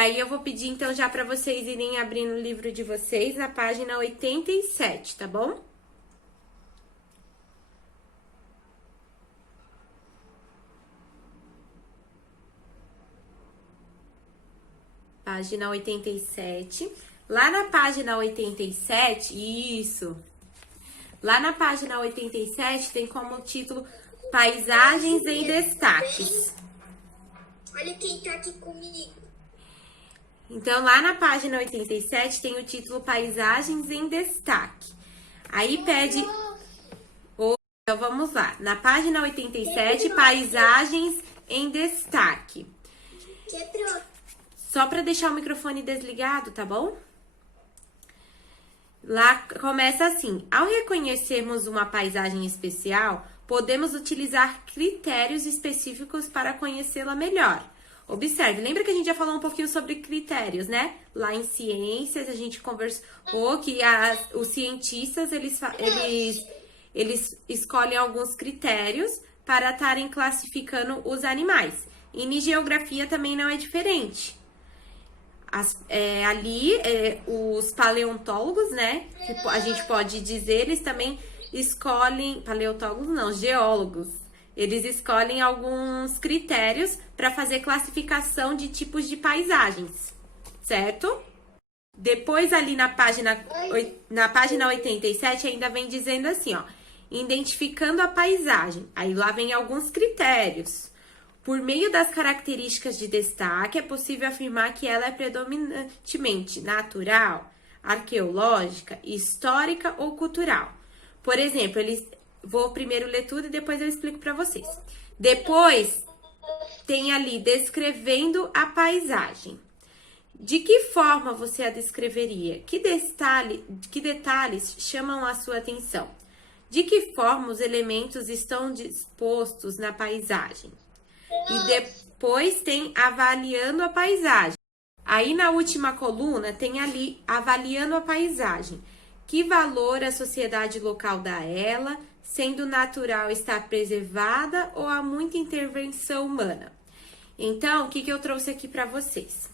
aí eu vou pedir então já para vocês irem abrindo o livro de vocês na página 87, tá bom? Página 87. Lá na página 87, isso. Lá na página 87 tem como título Paisagens em Destaques. Olha quem tá aqui comigo. Então, lá na página 87 tem o título Paisagens em Destaque. Aí pede... Então, vamos lá. Na página 87, Paisagens em Destaque. Quebrou. Só para deixar o microfone desligado, tá bom? Lá começa assim: ao reconhecermos uma paisagem especial, podemos utilizar critérios específicos para conhecê-la melhor. Observe, lembra que a gente já falou um pouquinho sobre critérios, né? Lá em ciências, a gente conversou que os cientistas, eles escolhem alguns critérios para estarem classificando os animais. E em geografia também não é diferente. Os paleontólogos, né, que a gente pode dizer, eles também escolhem, paleontólogos não, geólogos, eles escolhem alguns critérios para fazer classificação de tipos de paisagens, certo? Depois ali na página 87 ainda vem dizendo assim, ó, identificando a paisagem, aí lá vem alguns critérios. Por meio das características de destaque, é possível afirmar que ela é predominantemente natural, arqueológica, histórica ou cultural. Por exemplo, vou primeiro ler tudo e depois eu explico para vocês. Depois, tem ali descrevendo a paisagem. De que forma você a descreveria? Que detalhes chamam a sua atenção? De que forma os elementos estão dispostos na paisagem? E depois tem avaliando a paisagem. Aí na última coluna tem ali avaliando a paisagem. Que valor a sociedade local dá a ela, sendo natural estar preservada ou há muita intervenção humana? Então, o que eu trouxe aqui para vocês?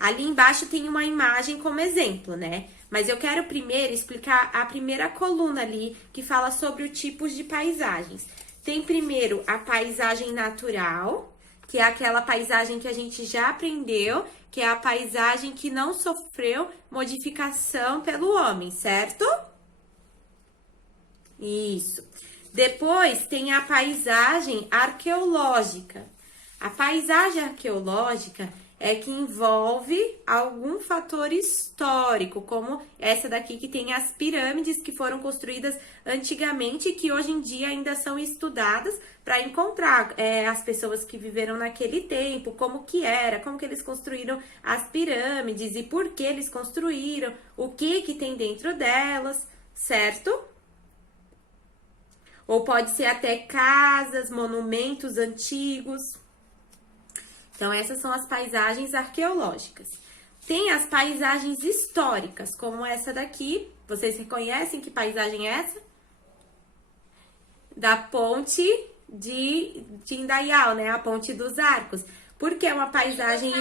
Ali embaixo tem uma imagem como exemplo, né? Mas eu quero primeiro explicar a primeira coluna ali, que fala sobre os tipos de paisagens. Tem primeiro a paisagem natural, que é aquela paisagem que a gente já aprendeu, que é a paisagem que não sofreu modificação pelo homem, certo? Isso. Depois tem a paisagem arqueológica. A paisagem arqueológica é que envolve algum fator histórico, como essa daqui que tem as pirâmides que foram construídas antigamente e que hoje em dia ainda são estudadas para encontrar as pessoas que viveram naquele tempo, como que era, como que eles construíram as pirâmides e por que eles construíram, o que tem dentro delas, certo? Ou pode ser até casas, monumentos antigos. Então, essas são as paisagens arqueológicas. Tem as paisagens históricas, como essa daqui. Vocês reconhecem que paisagem é essa? Da ponte de Indaial, né? A ponte dos Arcos. Por que é uma paisagem...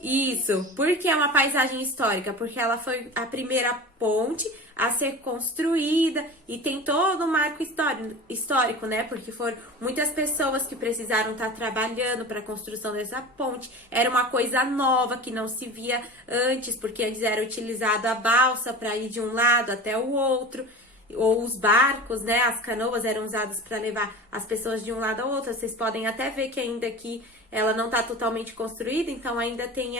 Isso. Por que é uma paisagem histórica? Porque ela foi a primeira ponte a ser construída e tem todo um marco histórico, né? Porque foram muitas pessoas que precisaram estar trabalhando para a construção dessa ponte. Era uma coisa nova que não se via antes, porque antes era utilizada a balsa para ir de um lado até o outro, ou os barcos, né? As canoas eram usadas para levar as pessoas de um lado ao outro. Vocês podem até ver que ainda aqui ela não está totalmente construída, então ainda tem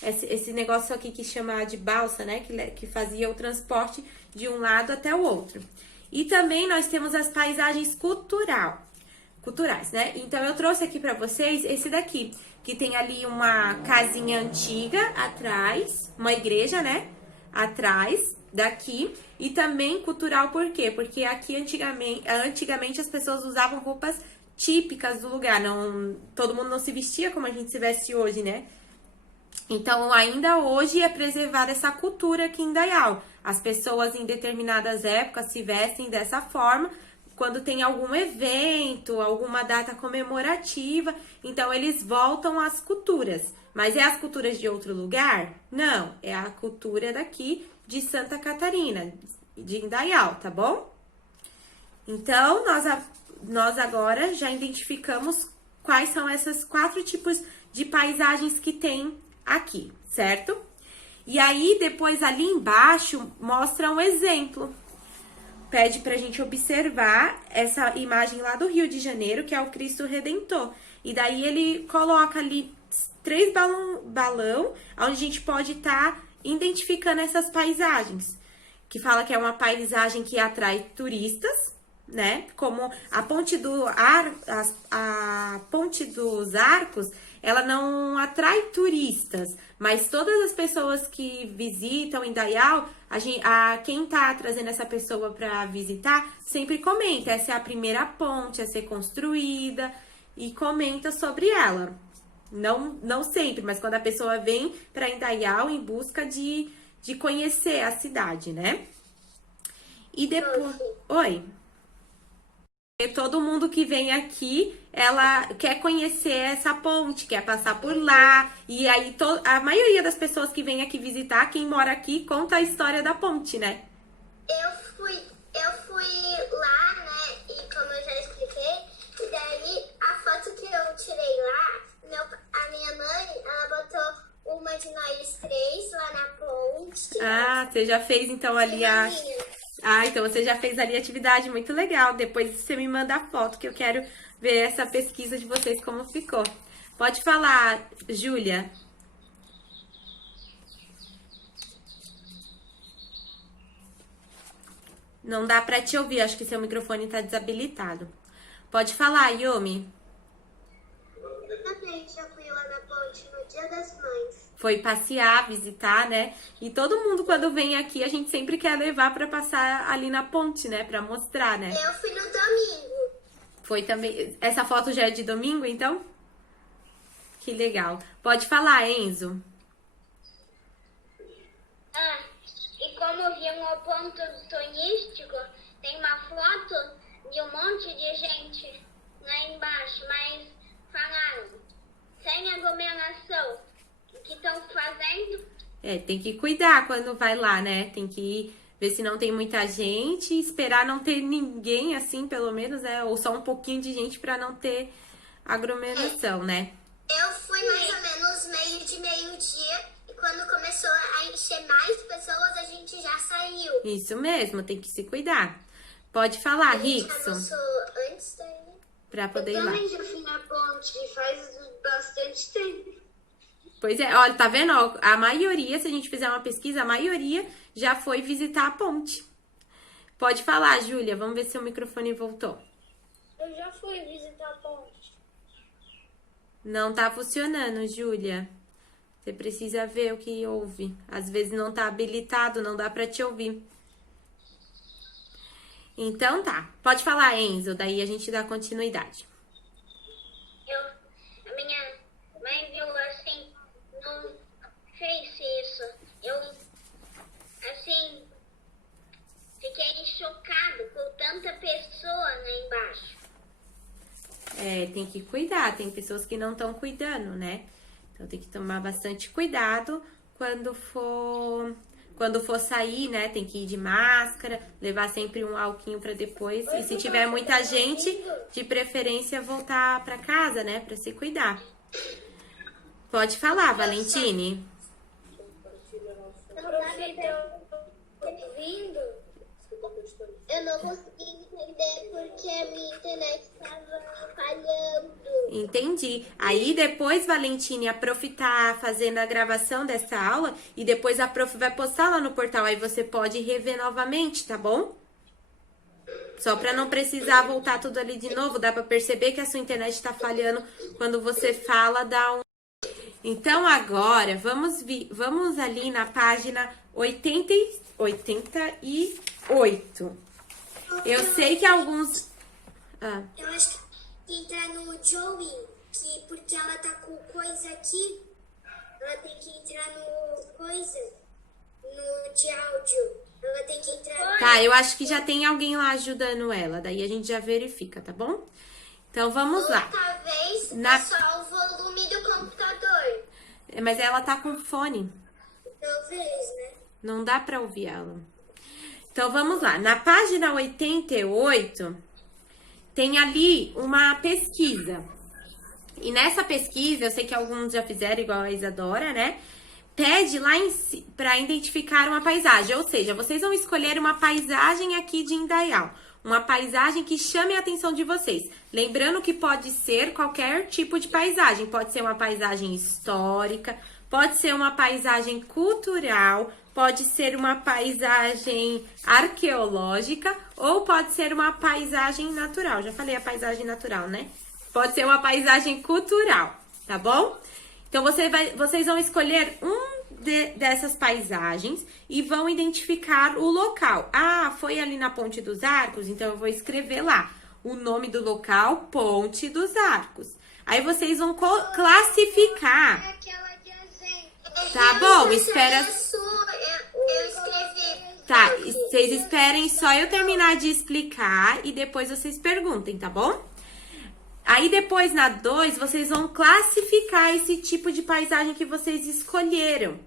esse negócio aqui que chama de balsa, né? Que fazia o transporte de um lado até o outro. E também nós temos as paisagens culturais, né? Então eu trouxe aqui para vocês esse daqui, que tem ali uma casinha antiga atrás, uma igreja, né? Atrás daqui. E também cultural, por quê? Porque aqui antigamente as pessoas usavam roupas típicas do lugar, todo mundo não se vestia como a gente se veste hoje, né? Então, ainda hoje é preservada essa cultura aqui em Indaial. As pessoas em determinadas épocas se vestem dessa forma, quando tem algum evento, alguma data comemorativa, então eles voltam às culturas. Mas é as culturas de outro lugar? Não, é a cultura daqui de Santa Catarina, de Indaial, tá bom? Então, nós agora já identificamos quais são esses 4 tipos de paisagens que tem aqui, certo? E aí, depois ali embaixo, mostra um exemplo. Pede pra gente observar essa imagem lá do Rio de Janeiro, que é o Cristo Redentor. E daí ele coloca ali 3 balão, onde a gente pode estar identificando essas paisagens. Que fala que é uma paisagem que atrai turistas, né? Como a Ponte a Ponte dos Arcos, ela não atrai turistas, mas todas as pessoas que visitam Indaial, quem tá trazendo essa pessoa para visitar, sempre comenta, essa é a primeira ponte a ser construída e comenta sobre ela. Não sempre, mas quando a pessoa vem para Indaial em busca de conhecer a cidade, né? E depois... Oi? Todo mundo que vem aqui, ela quer conhecer essa ponte, quer passar por lá. E aí, a maioria das pessoas que vem aqui visitar, quem mora aqui, conta a história da ponte, né? Eu fui lá, né? E como eu já expliquei, e daí a foto que eu tirei lá, a minha mãe, ela botou uma de nós 3 lá na ponte. Ah, você já fez então ali a... Ah, então você já fez ali a atividade, muito legal. Depois você me manda a foto que eu quero ver essa pesquisa de vocês, como ficou. Pode falar, Júlia. Não dá pra te ouvir, acho que seu microfone tá desabilitado. Pode falar, Yumi. Eu também já fui lá na ponte no Dia das Mães. Foi passear, visitar, né? E todo mundo, quando vem aqui, a gente sempre quer levar pra passar ali na ponte, né? Pra mostrar, né? Eu fui no domingo. Foi também... Essa foto já é de domingo, então? Que legal. Pode falar, Enzo. E como eu vi um ponto turístico, tem uma foto de um monte de gente lá embaixo, mas falaram, sem aglomeração. O que estão fazendo? Tem que cuidar quando vai lá, né? Tem que ver se não tem muita gente, esperar não ter ninguém, assim, pelo menos, né? Ou só um pouquinho de gente pra não ter aglomeração, né? Eu fui mais ou menos meio-dia, e quando começou a encher mais pessoas, a gente já saiu. Isso mesmo, tem que se cuidar. Pode falar, A gente Rickson, almoçou antes daí. pra poder ir lá. já fui na ponte faz bastante tempo. Pois é, olha, tá vendo? Ó, a maioria, se a gente fizer uma pesquisa, a maioria já foi visitar a ponte. Pode falar, Júlia, vamos ver se o microfone voltou. Eu já fui visitar a ponte. Não tá funcionando, Júlia. Você precisa ver o que houve. Às vezes não tá habilitado, não dá pra te ouvir. Então tá. Pode falar, Enzo, daí a gente dá continuidade. A minha mãe viu assim, não fez isso. Eu, assim, fiquei chocado por tanta pessoa lá embaixo. Tem que cuidar, tem pessoas que não estão cuidando, né? Então tem que tomar bastante cuidado quando for sair, né? Tem que ir de máscara, levar sempre um alquinho para depois. E se tiver muita gente, de preferência voltar para casa, né? Para se cuidar. Pode falar, Valentine. Eu não consegui entender porque a minha internet estava falhando. Entendi. Aí depois, Valentine, a prof tá fazendo a gravação dessa aula e depois a prof vai postar lá no portal. Aí você pode rever novamente, tá bom? Só para não precisar voltar tudo ali de novo. Dá para perceber que a sua internet tá falhando quando você fala, dá um... Então agora, vamos ali na página 88. Eu sei que alguns... Eu acho que entrar no Joey, porque ela tá com coisa aqui, ela tem que entrar no coisa, no de áudio. Ela tem que entrar. Tá, eu acho que já tem alguém lá ajudando ela. Daí a gente já verifica, tá bom? Então vamos Ou lá. talvez Na- é só o volume do computador. Mas ela tá com fone. Talvez, né? Não dá pra ouvir ela. Então vamos lá. Na página 88, tem ali uma pesquisa. E nessa pesquisa, eu sei que alguns já fizeram, igual a Isadora, né? Pede lá para identificar uma paisagem. Ou seja, vocês vão escolher uma paisagem aqui de Indaial. Uma paisagem que chame a atenção de vocês. Lembrando que pode ser qualquer tipo de paisagem. Pode ser uma paisagem histórica, pode ser uma paisagem cultural, pode ser uma paisagem arqueológica ou pode ser uma paisagem natural. Já falei a paisagem natural, né? Pode ser uma paisagem cultural, tá bom? Então, vocês vão escolher dessas paisagens e vão identificar o local. Ah, foi ali na Ponte dos Arcos? Então, eu vou escrever lá o nome do local, Ponte dos Arcos. Aí, vocês vão classificar. Aquela de exemplo. Tá bom, espera. Eu escrevi. Tá, vocês esperem só eu terminar de explicar e depois vocês perguntem, tá bom? Aí depois na 2, vocês vão classificar esse tipo de paisagem que vocês escolheram.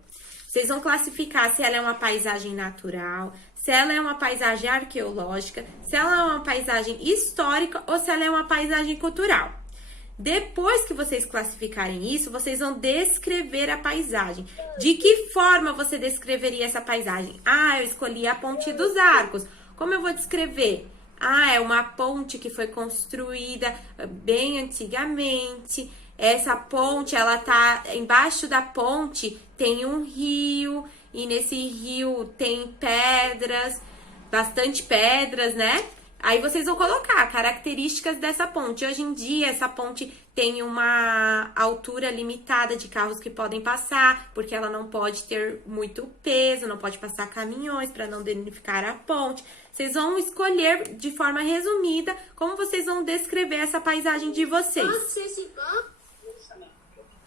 Vocês vão classificar se ela é uma paisagem natural, se ela é uma paisagem arqueológica, se ela é uma paisagem histórica ou se ela é uma paisagem cultural. Depois que vocês classificarem isso, vocês vão descrever a paisagem. De que forma você descreveria essa paisagem? Ah, eu escolhi a Ponte dos Arcos. Como eu vou descrever? Ah, é uma ponte que foi construída bem antigamente. Essa ponte, ela tá embaixo da ponte, tem um rio e nesse rio tem pedras, bastante pedras, né? Aí vocês vão colocar características dessa ponte. Hoje em dia, essa ponte tem uma altura limitada de carros que podem passar, porque ela não pode ter muito peso, não pode passar caminhões para não danificar a ponte. Vocês vão escolher de forma resumida como vocês vão descrever essa paisagem de vocês.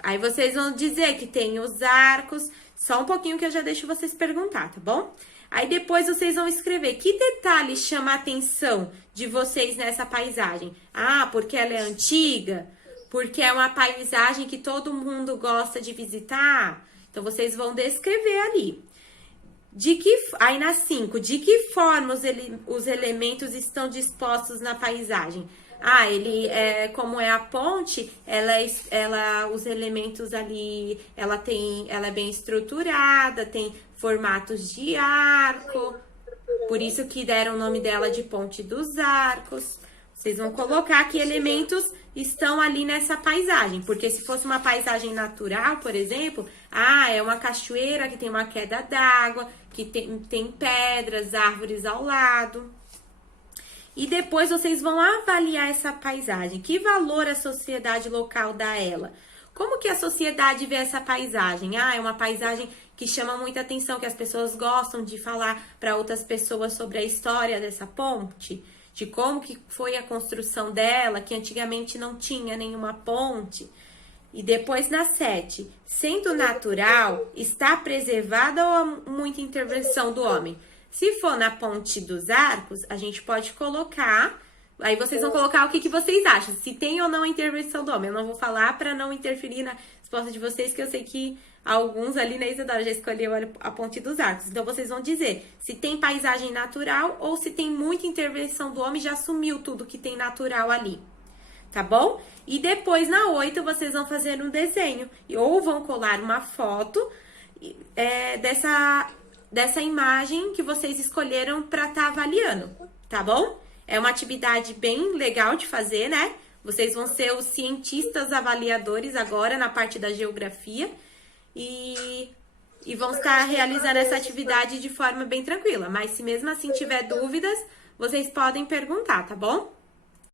Aí vocês vão dizer que tem os arcos, só um pouquinho que eu já deixo vocês perguntar, tá bom? Aí depois vocês vão escrever que detalhe chama a atenção de vocês nessa paisagem. Ah, porque ela é antiga? Porque é uma paisagem que todo mundo gosta de visitar? Então vocês vão descrever ali. Aí na 5, de que forma os elementos estão dispostos na paisagem? Ah, como é a ponte, os elementos ali, ela é bem estruturada, tem formatos de arco, por isso que deram o nome dela de Ponte dos Arcos. Vocês vão colocar que elementos estão ali nessa paisagem, porque se fosse uma paisagem natural, por exemplo, é uma cachoeira que tem uma queda d'água, que tem pedras, árvores ao lado. E depois vocês vão avaliar essa paisagem. Que valor a sociedade local dá a ela? Como que a sociedade vê essa paisagem? É uma paisagem que chama muita atenção, que as pessoas gostam de falar para outras pessoas sobre a história dessa ponte, de como que foi a construção dela, que antigamente não tinha nenhuma ponte. E depois na 7, sendo natural, está preservada ou há muita intervenção do homem? Se for na Ponte dos Arcos, a gente pode colocar. Aí vocês vão colocar o que vocês acham. Se tem ou não a intervenção do homem. Eu não vou falar para não interferir na resposta de vocês, que eu sei que alguns ali na Isadora já escolheu a Ponte dos Arcos. Então vocês vão dizer se tem paisagem natural ou se tem muita intervenção do homem, já sumiu tudo que tem natural ali. Tá bom? E depois na 8 vocês vão fazer um desenho. Ou vão colar uma foto dessa imagem que vocês escolheram para estar avaliando, tá bom? É uma atividade bem legal de fazer, né? Vocês vão ser os cientistas avaliadores agora na parte da geografia e vão estar realizando essa atividade de forma bem tranquila. Mas se mesmo assim tiver dúvidas, vocês podem perguntar, tá bom?